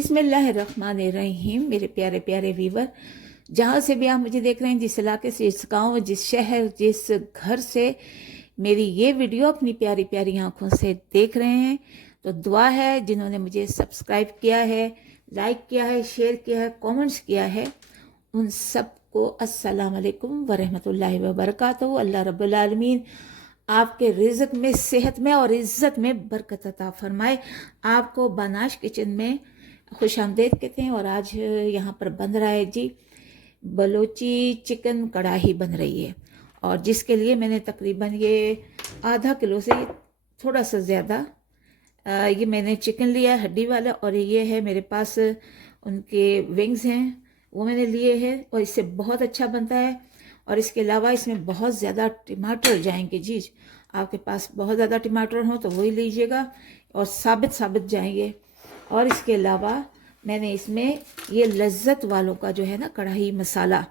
बिस्मिल्लाहिर्रहमानिर्रहीम। मेरे प्यारे प्यारे व्यूवर, जहाँ से भी आप मुझे देख रहे हैं, जिस इलाके से, जिस गांव, जिस शहर, जिस घर से मेरी ये वीडियो अपनी प्यारी प्यारी आंखों से देख रहे हैं, तो दुआ है जिन्होंने मुझे सब्सक्राइब किया है, लाइक किया है, शेयर किया है, कमेंट्स किया है, उन सबको अस्सलाम वालेकुम वरहमतुल्लाहि वबरकातुहू। अल्लाह रब्बुल आलमीन आपके रिज़्क़ में, सेहत में और इज़्ज़त में बरकत अता फरमाए। आपको बनाश किचन में खुश आमदेद कहते हैं। और आज यहाँ पर बन रहा है जी बलोची चिकन कढ़ाई बन रही है, और जिसके लिए मैंने तकरीबन ये आधा किलो से थोड़ा सा ज़्यादा ये मैंने चिकन लिया है हड्डी वाला, और ये है मेरे पास उनके विंग्स हैं, वो मैंने लिए हैं, और इससे बहुत अच्छा बनता है। और इसके अलावा इसमें बहुत ज़्यादा टमाटर जाएंगे जी, आपके पास बहुत ज़्यादा टमाटर हो तो वही लीजिएगा, और साबित साबित जाएंगे। और इसके अलावा मैंने इसमें ये लज्जत वालों का जो है ना कढ़ाई मसाला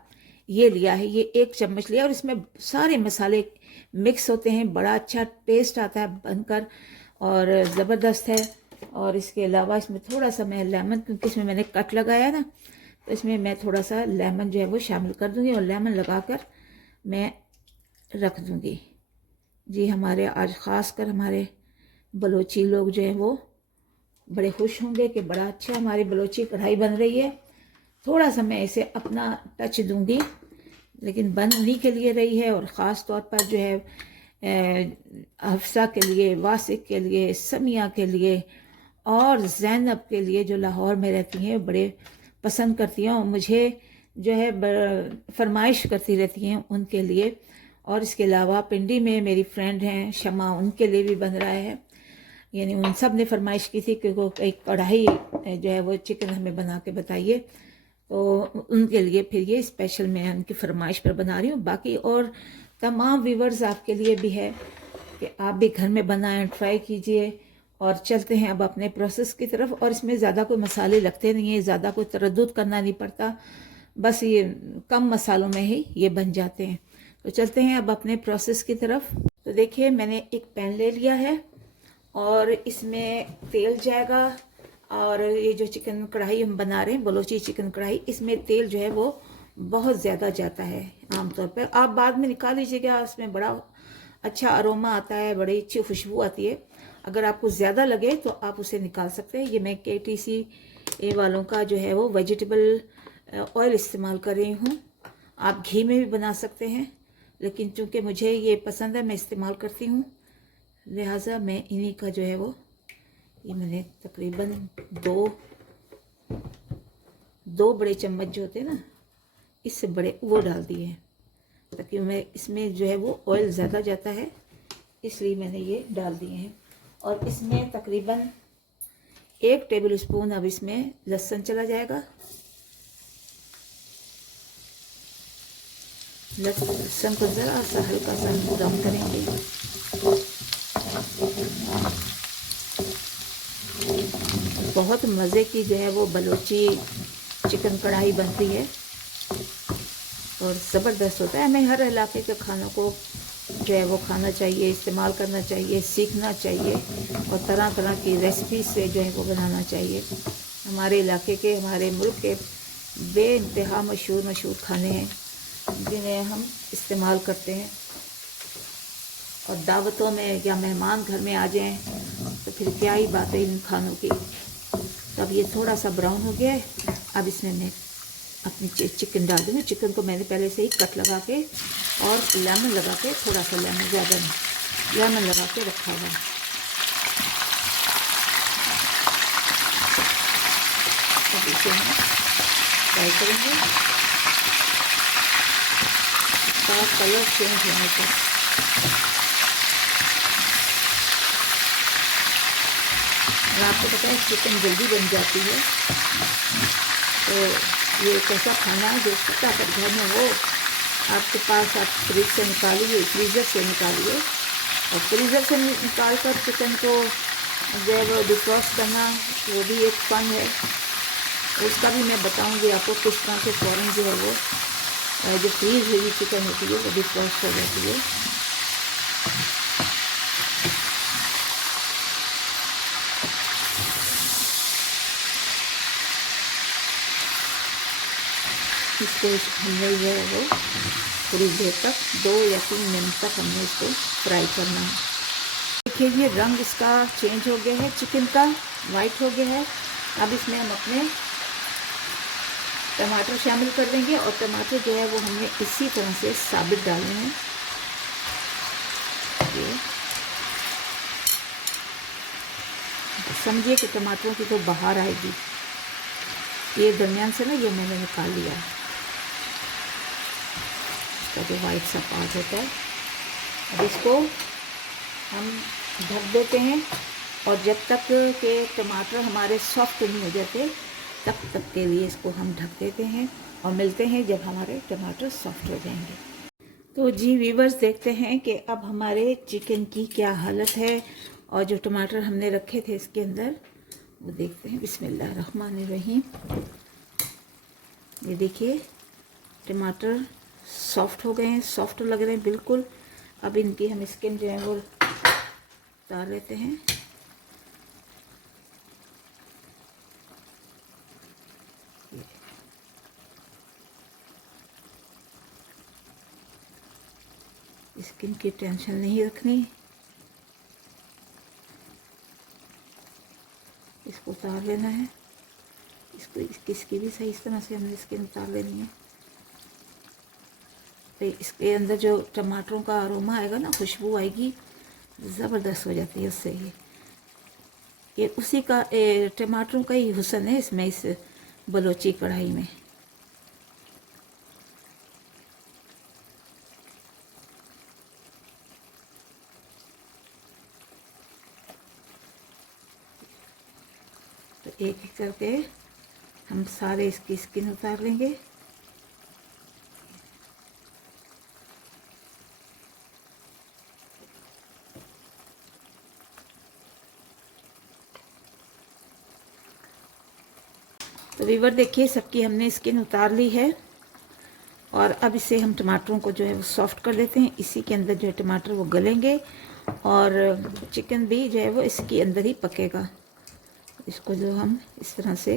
ये लिया है, ये 1 चम्मच लिया, और इसमें सारे मसाले मिक्स होते हैं, बड़ा अच्छा टेस्ट आता है बनकर और ज़बरदस्त है। और इसके अलावा इसमें थोड़ा सा मैं लेमन, क्योंकि इसमें मैंने कट लगाया ना, तो इसमें मैं थोड़ा सा लेमन जो है वो शामिल कर दूँगी, और लेमन लगाकर मैं रख दूँगी जी। हमारे आज ख़ास कर हमारे बलोची लोग जो हैं वो बड़े खुश होंगे कि बड़ा अच्छा हमारी बलोची कढ़ाई बन रही है। थोड़ा सा मैं इसे अपना टच दूंगी, लेकिन बन उन्हीं के लिए रही है, और ख़ास तौर पर जो है हफ्सा के लिए, वासिक के लिए, समिया के लिए और ज़ैनब के लिए, जो लाहौर में रहती हैं, बड़े पसंद करती हैं और मुझे जो है फरमाइश करती रहती हैं उनके लिए। और इसके अलावा पिंडी में मेरी फ्रेंड हैं शमा, उनके लिए भी बन रहा है। यानी उन सब ने फरमाइश की थी कि वो एक कढ़ाई जो है वो चिकन हमें बना के बताइए, तो उनके लिए फिर ये स्पेशल मैं उनकी फरमाइश पर बना रही हूँ। बाकी और तमाम व्यूवर्स आपके लिए भी है कि आप भी घर में बनाएं, ट्राई कीजिए। और चलते हैं अब अपने प्रोसेस की तरफ। और इसमें ज़्यादा कोई मसाले लगते नहीं हैं, ज़्यादा कोई तरद्दुद करना नहीं पड़ता, बस ये कम मसालों में ही ये बन जाते हैं। तो चलते हैं अब अपने प्रोसेस की तरफ। तो देखिए मैंने एक पैन ले लिया है और इसमें तेल जाएगा, और ये जो चिकन कढ़ाई हम बना रहे हैं बलोची चिकन कढ़ाई, इसमें तेल जो है वो बहुत ज़्यादा जाता है आमतौर पर। आप बाद में निकाल लीजिएगा, इसमें बड़ा अच्छा अरोमा आता है, बड़ी अच्छी खुशबू आती है। अगर आपको ज़्यादा लगे तो आप उसे निकाल सकते हैं। ये मैं KTC वालों का जो है वो वेजिटेबल ऑयल इस्तेमाल कर रही हूँ। आप घी में भी बना सकते हैं, लेकिन चूँकि मुझे ये पसंद है मैं इस्तेमाल करती हूँ, लिहाजा मैं इन्हीं का जो है वो ये मैंने तकरीबन दो बड़े चम्मच जो होते हैं ना, इससे बड़े वो डाल दिए हैं, ताकि मैं इसमें जो है वो ऑयल ज़्यादा जाता है, इसलिए मैंने ये डाल दिए हैं। और इसमें तकरीबन 1 टेबल स्पून अब इसमें लहसुन चला जाएगा। लहसुन को ज़रा सा हल्का सा ब्राउन करेंगे। बहुत मज़े की जो है वो बलोची चिकन कढ़ाई बनती है और ज़बरदस्त होता है। हमें हर इलाके के खानों को जो है वो खाना चाहिए, इस्तेमाल करना चाहिए, सीखना चाहिए, और तरह तरह की रेसिपी से जो है वो बनाना चाहिए। हमारे इलाके के, हमारे मुल्क के बेइंतहा मशहूर खाने हैं जिन्हें हम इस्तेमाल करते हैं। और दावतों में या मेहमान घर में आ जाएं तो फिर क्या ही बात है इन खानों की। तो अब ये थोड़ा सा ब्राउन हो गया है, अब इसमें मैं अपनी चिकन डाल दूँगी। चिकन को मैंने पहले से ही कट लगा के और लेमन लगा के, थोड़ा सा लेमन, ज़्यादा नहीं, लेमन लगा के रखा हुआ है। अब इसे हम फ्राई करेंगे, इसका कलर चेंज होने तक। और आपको पता है चिकन जल्दी बन जाती है, तो ये एक ऐसा खाना है जो फटाफट घर में हो आपके पास, आप फ्रिज से निकालिए, फ्रीज़र से निकालिए, और फ्रीज़र से निकाल कर चिकन को जो है वो डिफ्रॉस्ट करना, वो भी एक फन है। उसका भी मैं बताऊंगी आपको किस तरह से फ़ौरन जो है वो जो फ्रीज हुई चिकन होती है वो डिफ्रॉस्ट हो जाती है। इसको हमने जो है वो थोड़ी देर तक 2 या 3 मिनट तक हमने इसको फ्राई करना है। देखिए ये रंग इसका चेंज हो गया है, चिकन का वाइट हो गया है। अब इसमें हम अपने टमाटर शामिल कर देंगे और टमाटर जो है वो हमने इसी तरह से साबित डालने हैं। ये समझिए कि टमाटरों की तो बाहर आएगी। ये दरमियान से ना ये मैंने निकाल लिया है, इसका जो वाइट सा पार्ट होता है। अब इसको हम ढक देते हैं और जब तक के टमाटर हमारे सॉफ्ट नहीं हो जाते तब तक के लिए इसको हम ढक देते हैं और मिलते हैं जब हमारे टमाटर सॉफ्ट हो जाएंगे। तो जी व्यूअर्स, देखते हैं कि अब हमारे चिकन की क्या हालत है और जो टमाटर हमने रखे थे इसके अंदर वो देखते हैं। बिस्मिल्लाहिर्रहमानिर्रहीम। ये देखिए टमाटर सॉफ्ट हो गए हैं, सॉफ्ट लग रहे हैं बिल्कुल। अब इनकी हम स्किन जो है वो उतार लेते हैं। स्किन की टेंशन नहीं रखनी, इसको उतार लेना है। इसको इसकी भी सही इस तरह से हमने स्किन उतार लेनी है। तो इसके अंदर जो टमाटरों का अरोमा आएगा ना, खुशबू आएगी, ज़बरदस्त हो जाती है उससे। ये उसी का टमाटरों का ही हुस्न है इसमें, इस बलोची कढ़ाई में। तो एक एक करके हम सारे इसकी स्किन उतार लेंगे। तो व्यूअर देखिए, सबकी हमने स्किन उतार ली है और अब इसे हम टमाटरों को जो है वो सॉफ्ट कर देते हैं। इसी के अंदर जो है टमाटर वो गलेंगे और चिकन भी जो है वो इसके अंदर ही पकेगा। इसको जो हम इस तरह से,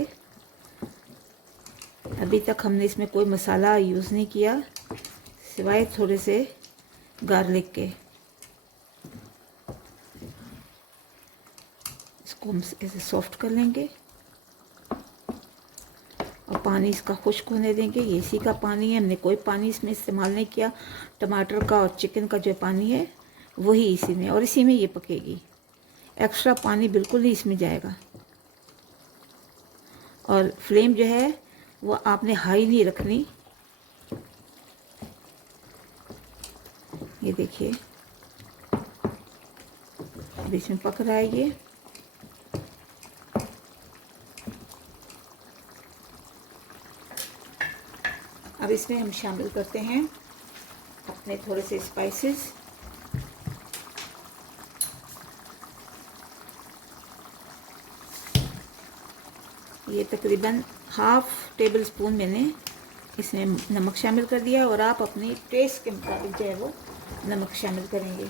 अभी तक हमने इसमें कोई मसाला यूज़ नहीं किया सिवाय थोड़े से गार्लिक के। इसको हम ऐसे सॉफ्ट कर लेंगे और पानी इसका खुश्क होने देंगे। ये इसी का पानी है, हमने कोई पानी इसमें इस्तेमाल नहीं किया। टमाटर का और चिकन का जो पानी है वही इसी में, और इसी में ये पकेगी। एक्स्ट्रा पानी बिल्कुल नहीं इसमें जाएगा। और फ्लेम जो है वो आपने हाई नहीं रखनी। ये देखिए अब इसमें पक रहा है ये। अब इसमें हम शामिल करते हैं अपने थोड़े से स्पाइसेस। ये तकरीबन हाफ टेबल स्पून मैंने इसमें नमक शामिल कर दिया और आप अपनी टेस्ट के मुताबिक जो है वो नमक शामिल करेंगे।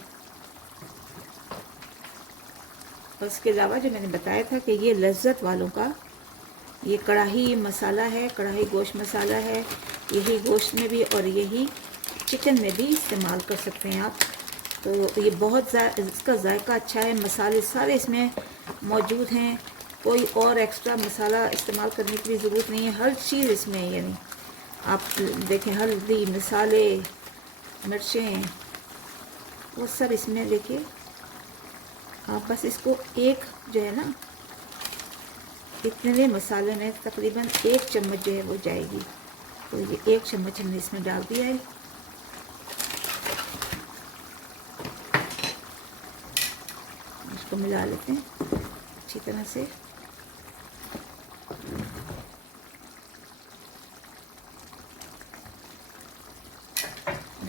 और इसके अलावा जो मैंने बताया था कि ये लज्जत वालों का ये कढ़ाई मसाला है, कढ़ाई गोश्त मसाला है। यही गोश्त में भी और यही चिकन में भी इस्तेमाल कर सकते हैं आप। तो ये बहुत इसका जायका अच्छा है, मसाले सारे इसमें मौजूद हैं। कोई और एक्स्ट्रा मसाला इस्तेमाल करने की भी ज़रूरत नहीं है, हर चीज़ इसमें है। यानी आप देखें, हल्दी, मसाले, मिर्चें, वो सब इसमें देखिए। आप बस इसको एक जो है ना, इतने मसाले में तकरीबन 1 चम्मच जो है वो जाएगी। तो ये 1 चम्मच हमने इसमें डाल दिया है। इसको मिला लेते हैं अच्छी तरह से।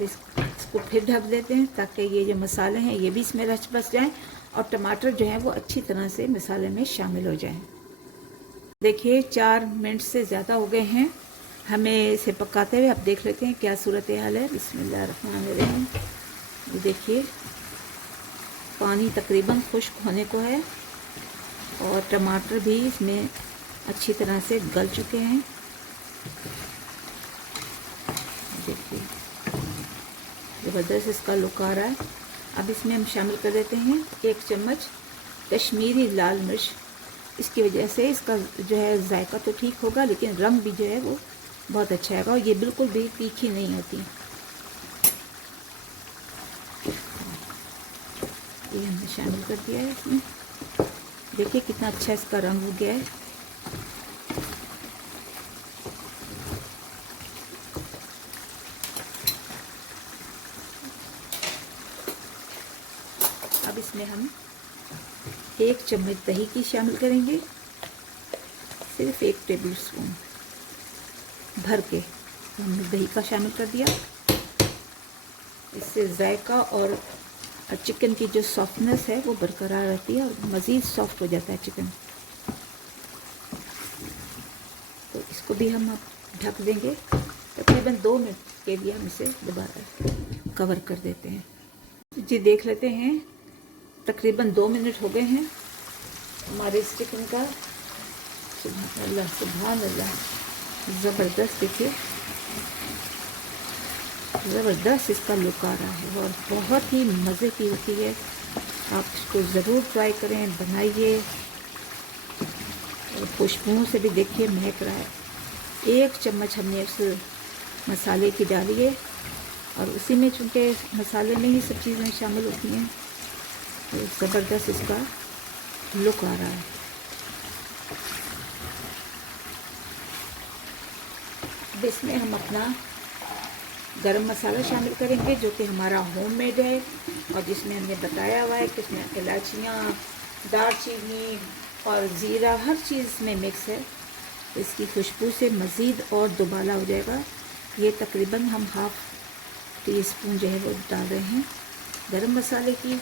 इसको फिर ढक देते हैं ताकि ये जो मसाले हैं ये भी इसमें रच बस जाएं और टमाटर जो है वो अच्छी तरह से मसाले में शामिल हो जाएं। देखिए 4 मिनट से ज़्यादा हो गए हैं हमें इसे पकाते हुए। अब देख लेते हैं क्या सूरत हाल है। बिस्मिल्लाहिर्रहमानिर्रहीम। ये देखिए पानी तकरीबन खुश्क होने को है और टमाटर भी इसमें अच्छी तरह से गल चुके हैं। देखिए ज़बरदस्त इसका लुक आ रहा है। अब इसमें हम शामिल कर देते हैं 1 चम्मच कश्मीरी लाल मिर्च। इसकी वजह से इसका जो है जायका तो ठीक होगा, लेकिन रंग भी जो है वो बहुत अच्छा आएगा, और ये बिल्कुल भी तीखी नहीं होती। ये हमने शामिल कर दिया है इसमें। देखिए कितना अच्छा इसका रंग हो गया है। अब इसमें हम 1 चम्मच दही की शामिल करेंगे, सिर्फ 1 टेबल स्पून भर के हमने दही का शामिल कर दिया। इससे जायका और चिकन की जो सॉफ्टनेस है वो बरकरार रहती है और मज़ीद सॉफ्ट हो जाता है चिकन। तो इसको भी हम अब ढक देंगे, तकरीबन 2 मिनट के लिए हम इसे दोबारा कवर कर देते हैं। जी देख लेते हैं, तकरीबन 2 मिनट हो गए हैं हमारे इस चिकन का। सुभान अल्लाह सुभान अल्लाह, ज़बरदस्त देखिए, ज़बरदस्त इसका लुक आ रहा है और बहुत ही मज़े की होती है। आप इसको ज़रूर ट्राई करें, बनाइए। और खुशबू से भी देखिए महक रहा है। 1 चम्मच हमने उस मसाले की डाली है, और उसी में चूँकि मसाले में ही सब चीज़ें शामिल होती हैं, तो ज़बरदस्त इसका लुक आ रहा है। अब इसमें हम अपना गरम मसाला शामिल करेंगे, जो कि हमारा होममेड है और जिसमें हमने बताया हुआ है कि इसमें इलायचियाँ, दालचीनी और ज़ीरा हर चीज़ में मिक्स है। तो इसकी खुशबू से मज़ीद और दुबाला हो जाएगा। ये तकरीबन हम 1/2 टीस्पून जो है वो डाल रहे हैं गरम मसाले की।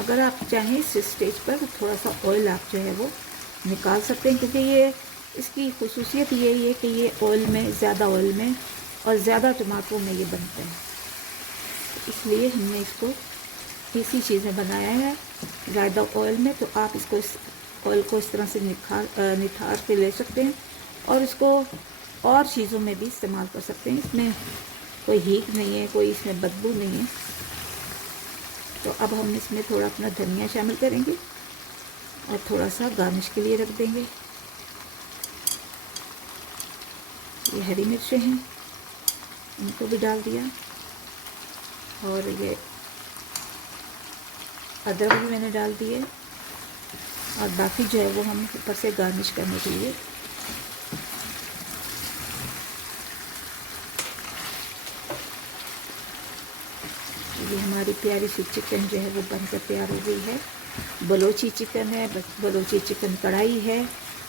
अगर आप चाहें इस स्टेज पर थोड़ा सा ऑयल आप जो है वो निकाल सकते हैं, क्योंकि ये इसकी खुसूसियत यही है कि ये ऑयल में, ज़्यादा ऑयल में और ज़्यादा टमाटरों में ये बनता है, इसलिए हमने इसको इसी चीज़ में बनाया है, ज़्यादा ऑयल में। तो आप इसको इस ऑयल को इस तरह से निथार के ले सकते हैं और इसको और चीज़ों में भी इस्तेमाल कर सकते हैं। इसमें कोई हीट नहीं है, कोई इसमें बदबू नहीं है। तो अब हम इसमें थोड़ा अपना धनिया शामिल करेंगे और थोड़ा सा गार्निश के लिए रख देंगे। ये हरी मिर्चें हैं, इनको भी डाल दिया, और ये अदरक भी मैंने डाल दिए, और बाकी जो है वो हम ऊपर से गार्निश करने के लिए ये हमारी प्यारी सी चिकन जो है वो बनकर तैयार हो गई है। बलोची चिकन है, बलोची चिकन कढ़ाई है,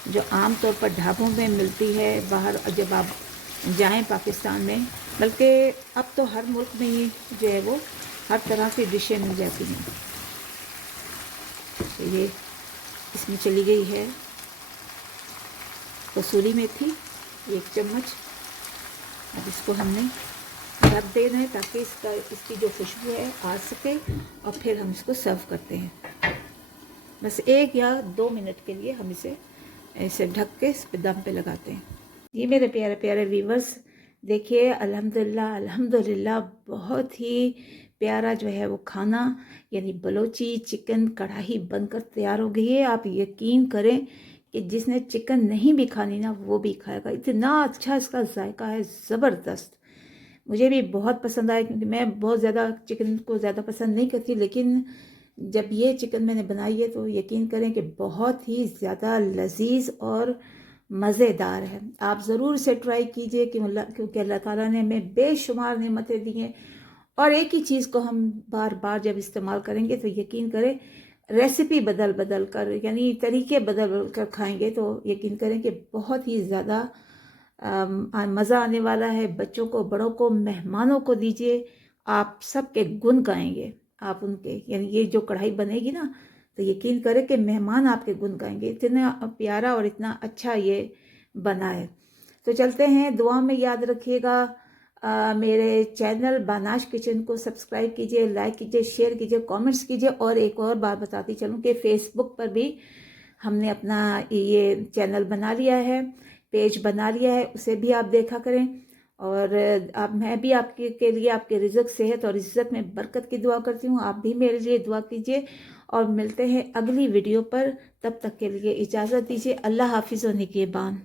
जो आम तौर पर ढाबों में मिलती है बाहर जब आप जाएं पाकिस्तान में, बल्कि अब तो हर मुल्क में ही जो है वो हर तरह की डिशें मिल जाती हैं। तो ये इसमें चली गई है कसूरी मेथी 1 चम्मच। अब इसको हमने ढक देना है ताकि इसकी जो खुशबू है आ सके, और फिर हम इसको सर्व करते हैं। बस 1 या 2 मिनट के लिए हम इसे ऐसे ढक के इस पे दम पे लगाते हैं। ये मेरे प्यारे प्यारे व्यूवर्स, देखिए अल्हम्दुलिल्लाह अल्हम्दुलिल्लाह बहुत ही प्यारा जो है वो खाना, यानी बलोची चिकन कढ़ाई बनकर तैयार हो गई है। आप यकीन करें कि जिसने चिकन नहीं भी खानी ना वो भी खाएगा, इतना अच्छा इसका जायका है, ज़बरदस्त। मुझे भी बहुत पसंद आया, क्योंकि मैं बहुत ज़्यादा चिकन को ज़्यादा पसंद नहीं करती, लेकिन जब ये चिकन मैंने बनाई है तो यकीन करें कि बहुत ही ज़्यादा लजीज और मज़ेदार है। आप ज़रूर इसे ट्राई कीजिए, क्योंकि अल्लाह ताला ने हमें बेशुमार नेमतें दी हैं, और एक ही चीज़ को हम बार बार जब इस्तेमाल करेंगे तो यकीन करें रेसिपी बदल बदल कर, यानी तरीके बदल बदल कर खाएंगे तो यकीन करें कि बहुत ही ज़्यादा मज़ा आने वाला है। बच्चों को, बड़ों को, मेहमानों को दीजिए, आप सबके गुण गाएंगे आप उनके। यानी ये जो कढ़ाई बनेगी ना तो यकीन करें कि मेहमान आपके गुण गाएंगे, इतना प्यारा और इतना अच्छा ये बना है। तो चलते हैं, दुआ में याद रखिएगा, मेरे चैनल बानाश किचन को सब्सक्राइब कीजिए, लाइक कीजिए, शेयर कीजिए, कमेंट्स कीजिए। और एक और बात बताती चलूँ कि फेसबुक पर भी हमने अपना ये चैनल बना लिया है, पेज बना लिया है, उसे भी आप देखा करें। और अब मैं भी आपके के लिए आपके रिज़्क, सेहत और इज़्ज़त में बरकत की दुआ करती हूँ। आप भी मेरे लिए दुआ कीजिए और मिलते हैं अगली वीडियो पर। तब तक के लिए इजाज़त दीजिए। अल्लाह हाफिज़ व निगहबान।